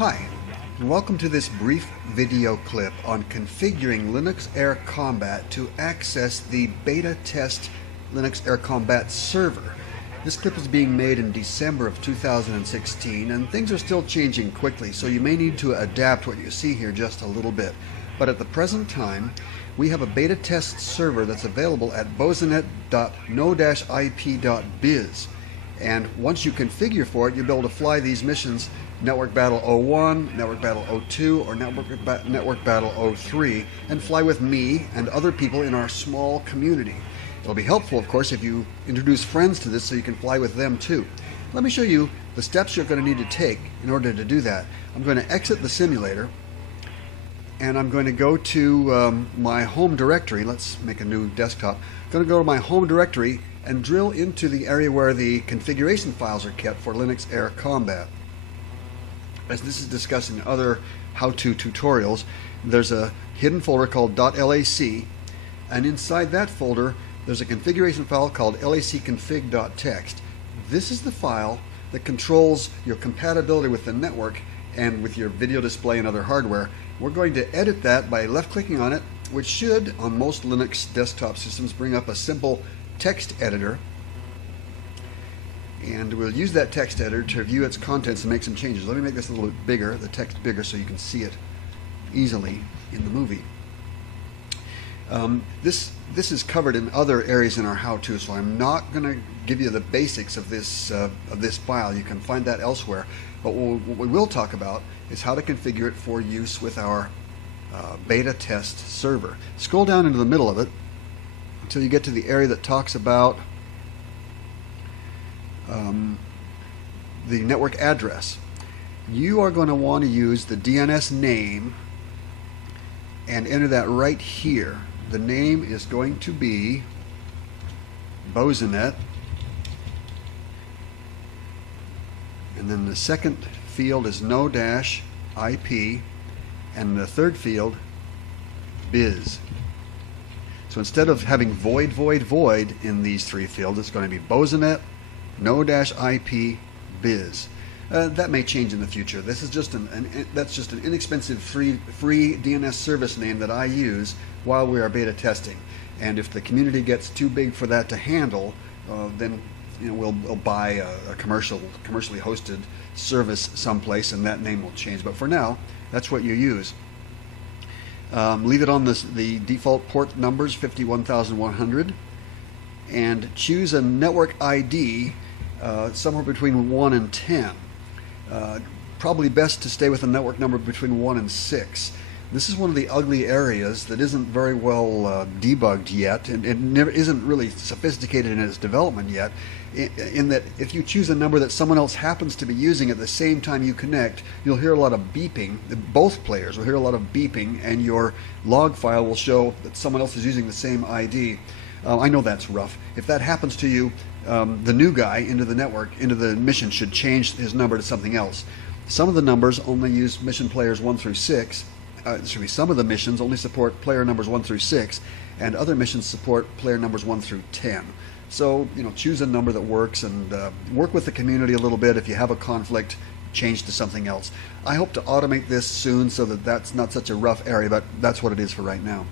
Hi, and welcome to this brief video clip on configuring Linux Air Combat to access the beta test Linux Air Combat server. This clip is being made in December of 2016, and things are still changing quickly, so you may need to adapt what you see here just a little bit. But at the present time, we have a beta test server that's available at bosonet.no-ip.biz. And once you configure for it, you'll be able to fly these missions, Network Battle 01, Network Battle 02, or Network Battle 03, and fly with me and other people in our small community. It'll be helpful, of course, if you introduce friends to this so you can fly with them too. Let me show you the steps you're going to need to take in order to do that. I'm going to exit the simulator, and I'm going to go to my home directory. Let's make a new desktop. I'm going to go to my home directory and drill into the area where the configuration files are kept for Linux Air Combat. As this is discussed in other how-to tutorials, there's a hidden folder called .lac, and inside that folder there's a configuration file called lacconfig.txt. This is the file that controls your compatibility with the network and with your video display and other hardware. We're going to edit that by left-clicking on it, which should, on most Linux desktop systems, bring up a simple text editor. And we'll use that text editor to view its contents and make some changes. Let me make this a little bit bigger, the text bigger, so you can see it easily in the movie. This is covered in other areas in our how-to, so I'm not going to give you the basics of this file. You can find that elsewhere. But what we will talk about is how to configure it for use with our beta test server. Scroll down into the middle of it until you get to the area that talks about the network address. You are going to want to use the DNS name and enter that right here. The name is going to be Bosonet, and then the second field is no-ip, and the third field biz. So instead of having void, void, void in these three fields, it's going to be Bosonet, no-ip, biz. That may change in the future. This is just that's just an inexpensive free DNS service name that I use while we are beta testing. And if the community gets too big for that to handle, then we'll buy a commercially hosted service someplace, and that name will change. But for now, that's what you use. Leave it on the default port numbers 51100, and choose a network ID somewhere between 1 and 10. Probably best to stay with a network number between 1 and 6. This is one of the ugly areas that isn't very well debugged yet, and it never isn't really sophisticated in its development yet, in that if you choose a number that someone else happens to be using at the same time you connect, you'll hear a lot of beeping. Both players will hear a lot of beeping, and your log file will show that someone else is using the same ID. I know that's rough. If that happens to you, the new guy into the network, into the mission, should change his number to something else. Some of the numbers only use mission players 1 through 6. Some of the missions only support player numbers 1 through 6, and other missions support player numbers 1 through 10. So, choose a number that works, and work with the community a little bit. If you have a conflict, change to something else. I hope to automate this soon so that that's not such a rough area, but that's what it is for right now.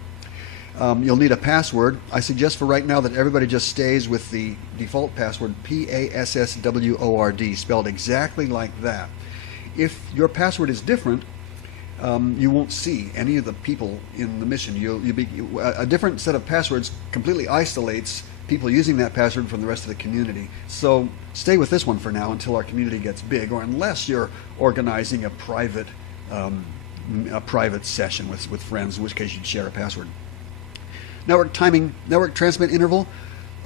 You'll need a password. I suggest for right now that everybody just stays with the default password, PASSWORD, spelled exactly like that. If your password is different, you won't see any of the people in the mission. A different set of passwords completely isolates people using that password from the rest of the community. So stay with this one for now until our community gets big, or unless you're organizing a private session with friends, in which case you'd share a password. Network timing, network transmit interval.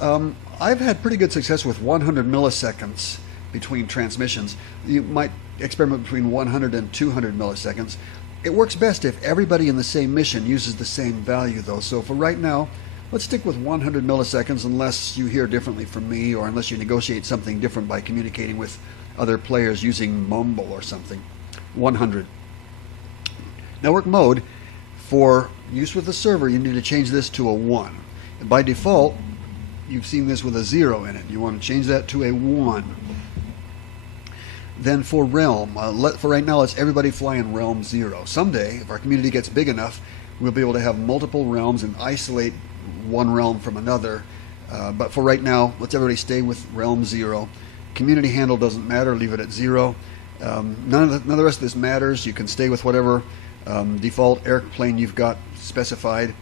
I've had pretty good success with 100 milliseconds between transmissions. You might experiment between 100 and 200 milliseconds. It works best if everybody in the same mission uses the same value, though. So for right now, let's stick with 100 milliseconds unless you hear differently from me, or unless you negotiate something different by communicating with other players using Mumble or something. 100. Network mode. For use with the server, you need to change this to a 1. By default, you've seen this with a 0 in it. You want to change that to a 1. then for Realm, for right now, let's everybody fly in Realm 0. Someday, if our community gets big enough, we'll be able to have multiple realms and isolate one realm from another. But for right now, let's everybody stay with Realm 0. Community handle doesn't matter, leave it at 0. None of the rest of this matters. You can stay with whatever default airplane you've got specified.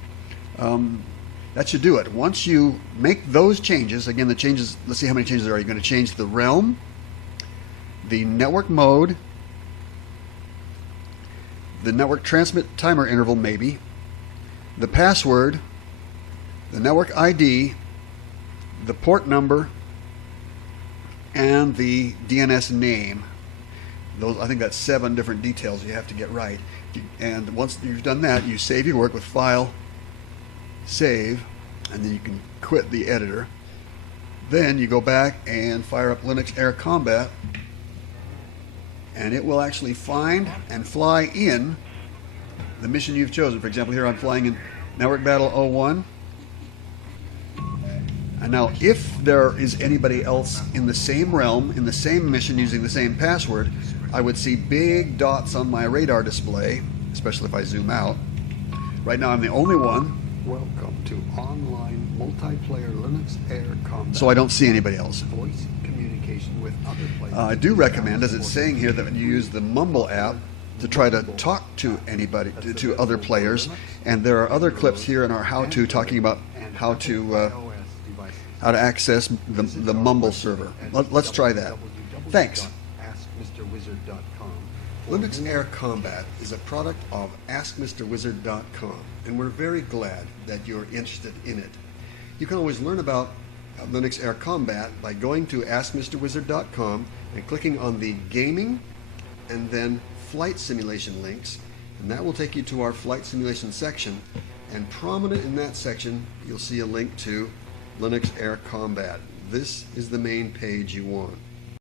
That should do it. Once you make those changes, again, the changes, let's see how many changes there are. You're going to change the realm, the network mode, the network transmit timer interval, maybe, the password, the network ID, the port number, and the DNS name. Those, I think that's 7 different details you have to get right. And once you've done that, you save your work with File, Save, and then you can quit the editor. Then you go back and fire up Linux Air Combat, and it will actually find and fly in the mission you've chosen. For example, here I'm flying in Network Battle 01. And now if there is anybody else in the same realm, in the same mission using the same password, I would see big dots on my radar display, especially if I zoom out. Right now I'm the only one. Welcome to online multiplayer Linux Air Combat. So I don't see anybody else. Voice communication with other players. I do recommend, as it's saying here, that you use the Mumble app to try to talk to anybody, to other players. And there are other clips here in our how-to talking about how to access the Mumble server. Let's try that. Thanks. Linux Air Combat is a product of AskMrWizard.com, and we're very glad that you're interested in it. You can always learn about Linux Air Combat by going to AskMrWizard.com and clicking on the Gaming and then Flight Simulation links, and that will take you to our Flight Simulation section, and prominent in that section you'll see a link to Linux Air Combat. This is the main page you want.